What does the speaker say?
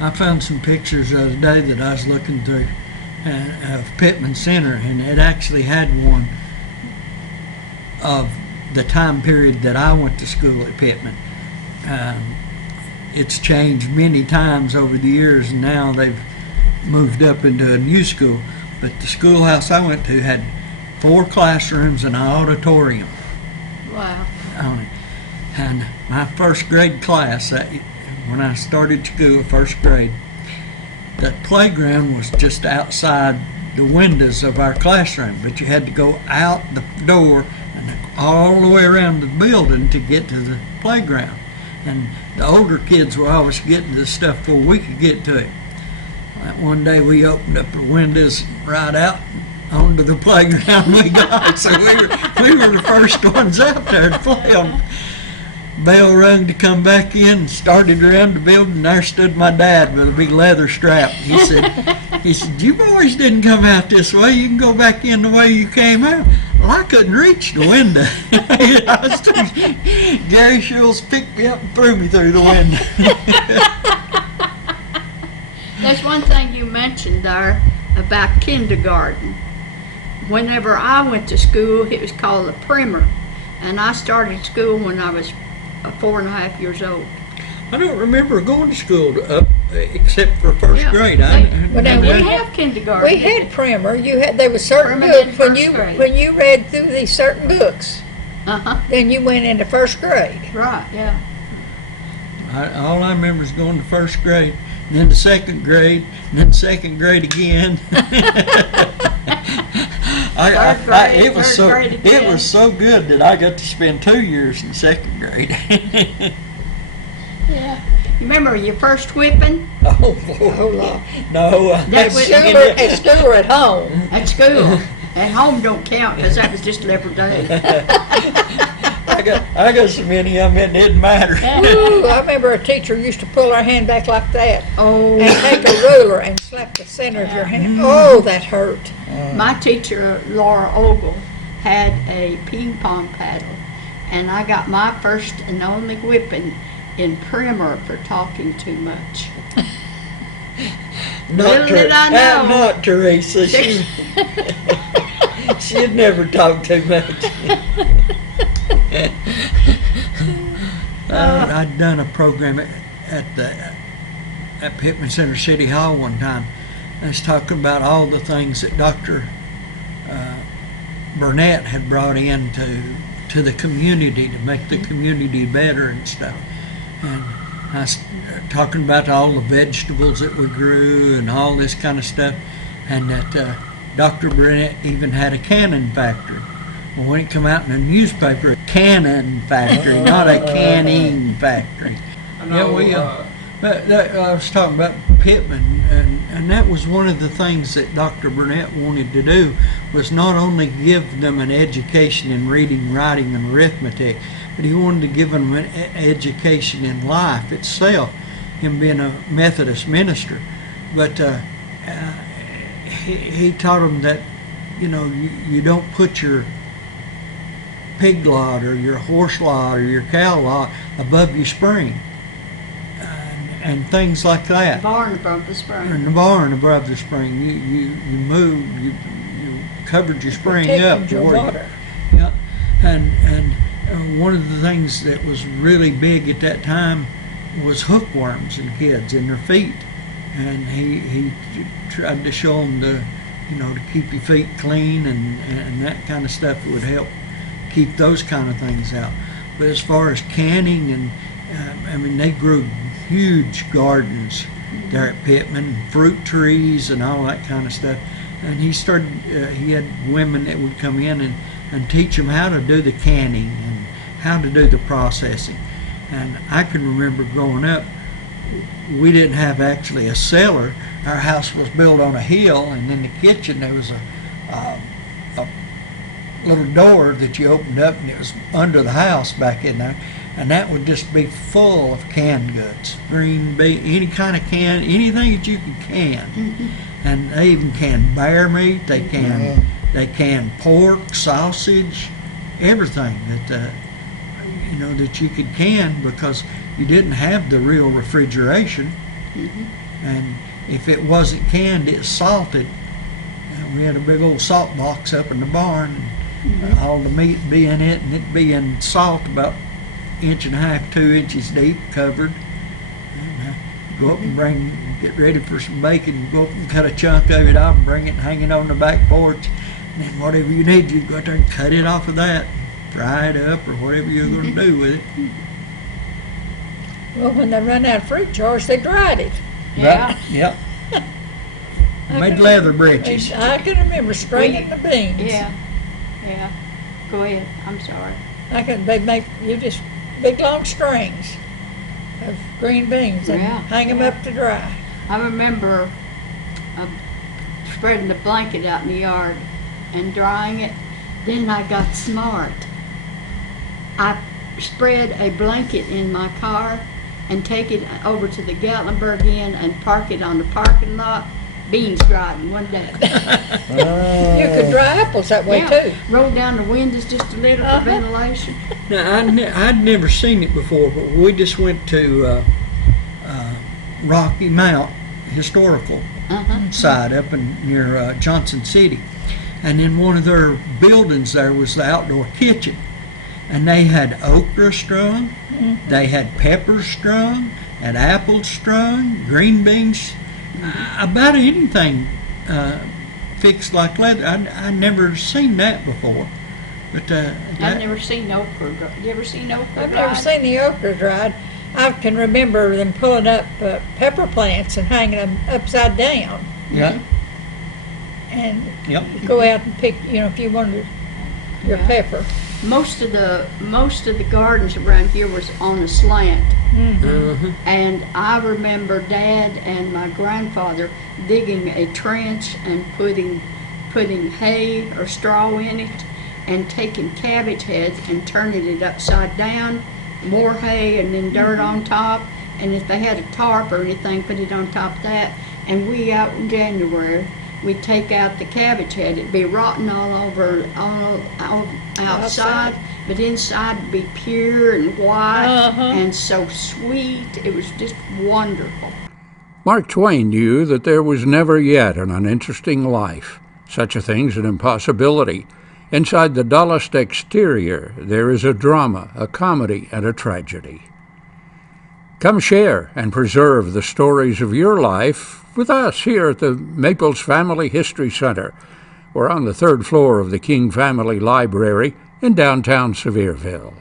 I found some pictures the other day that I was looking through of Pittman Center, and it actually had one of the time period that I went to school at Pittman. It's changed many times over the years, and now they've moved up into a new school. But the schoolhouse I went to had 4 classrooms and an auditorium Wow. on it. And my first grade class, when I started school, first grade, the playground was just outside the windows of our classroom, but you had to go out the door and all the way around the building to get to the playground. And the older kids were always getting to the stuff before we could get to it. One day we opened up the windows right out onto the playground we got, so we were the first ones out there to play on. Bell rung to come back in and started around the building, and there stood my dad with a big leather strap. He said, "You boys didn't come out this way. You can go back in the way you came out." Well, I couldn't reach the window. Gary Schultz picked me up and threw me through the window. There's one thing you mentioned there about kindergarten. Whenever I went to school, it was called the primer, and I started school when I was 4.5 years old. I don't remember going to school except for first grade. We I have kindergarten. We had primer. There was certain Primer in books first grade. when you read through these certain books, then you went into first grade. Right, yeah. all I remember is going to first grade, and then to second grade, and then second grade again. It was so good that I got to spend 2 years in second grade. Yeah. You remember your first whipping? Oh, Hold on. no. At school or at home? At school. At home don't count because that was just every day. I got so many of them it didn't matter. Ooh, I remember a teacher used to pull her hand back like that Oh. and take a ruler and slap the center of your hand. Oh, that hurt. My teacher, Laura Ogle, had a ping pong paddle, and I got my first and only whipping in primer for talking too much. Little did I know. Not Theresa. She'd never talk too much. I'd done a program at Pittman Center City Hall one time. I was talking about all the things that Dr. Burnett had brought to the community to make the community better and stuff. And I was talking about all the vegetables that we grew and all this kind of stuff, and that Dr. Burnett even had a canning factory. Well, when it come out in the newspaper, a canning factory, not a canning factory. I was talking about Pittman, and that was one of the things that Dr. Burnett wanted to do, was not only give them an education in reading, writing, and arithmetic, but he wanted to give them an education in life itself, him being a Methodist minister. But he taught them that, you don't put your pig lot or your horse lot or your cow lot above your spring. And things like that. The barn above the spring. In the barn above the spring, you moved, you covered your spring up. Your water. Yeah, and one of the things that was really big at that time was hookworms in kids in their feet, and he tried to show them to keep your feet clean and that kind of stuff that would help keep those kind of things out. But as far as canning and they grew huge gardens there at Pittman, fruit trees and all that kind of stuff. And he had women that would come in and teach them how to do the canning and how to do the processing. And I can remember growing up, we didn't have actually a cellar. Our house was built on a hill, and in the kitchen there was a little door that you opened up, and it was under the house back in there. And that would just be full of canned goods, green bean, any kind of can, anything that you could can. Mm-hmm. And they even can bear meat, they can pork, sausage, everything that that you could can, because you didn't have the real refrigeration. And if it wasn't canned, it's salted. And we had a big old salt box up in the barn, and all the meat be in it, and it be in salt about 1.5 to 2 inches deep, covered. And go up and get ready for some bacon, go up and cut a chunk of it off and bring it and hang it on the back porch. And then whatever you need, you go out there and cut it off of that, fry it up, or whatever you're going to do with it. Well, when they run out of fruit jars, they dried it. Yeah. Right? Yep. Made leather breeches. I can remember stringing the beans. Yeah. Go ahead. I'm sorry. They make you just big long strings of green beans and hang them up to dry. I remember spreading the blanket out in the yard and drying it. Then I got smart. I spread a blanket in my car and take it over to the Gatlinburg Inn and park it on the parking lot. Beans dried in one day. You could dry apples that way too. Roll down the windows just a little for ventilation. Now, I'd never seen it before, but we just went to Rocky Mount Historical side up near Johnson City. And in one of their buildings there was the outdoor kitchen. And they had okra strung, they had peppers strung, and apples strung, green beans, about anything fixed like leather. I'd never seen that before. But I've never seen okra. You ever seen okra? I've never seen the okra dried. I can remember them pulling up pepper plants and hanging them upside down. Yeah. And go out and pick, if you wanted your pepper. Most of the gardens around here was on a slant. And I remember Dad and my grandfather digging a trench and putting hay or straw in it and taking cabbage heads and turning it upside down, more hay and then dirt on top, and if they had a tarp or anything, put it on top of that. And we out in January, we'd take out the cabbage head. It'd be rotten all over, outside, but inside it'd be pure and white and so sweet. It was just wonderful. Mark Twain knew that there was never yet an uninteresting life. Such a thing's an impossibility. Inside the dullest exterior, there is a drama, a comedy, and a tragedy. Come share and preserve the stories of your life with us here at the Maples Family History Center. We're on the 3rd floor of the King Family Library in downtown Sevierville.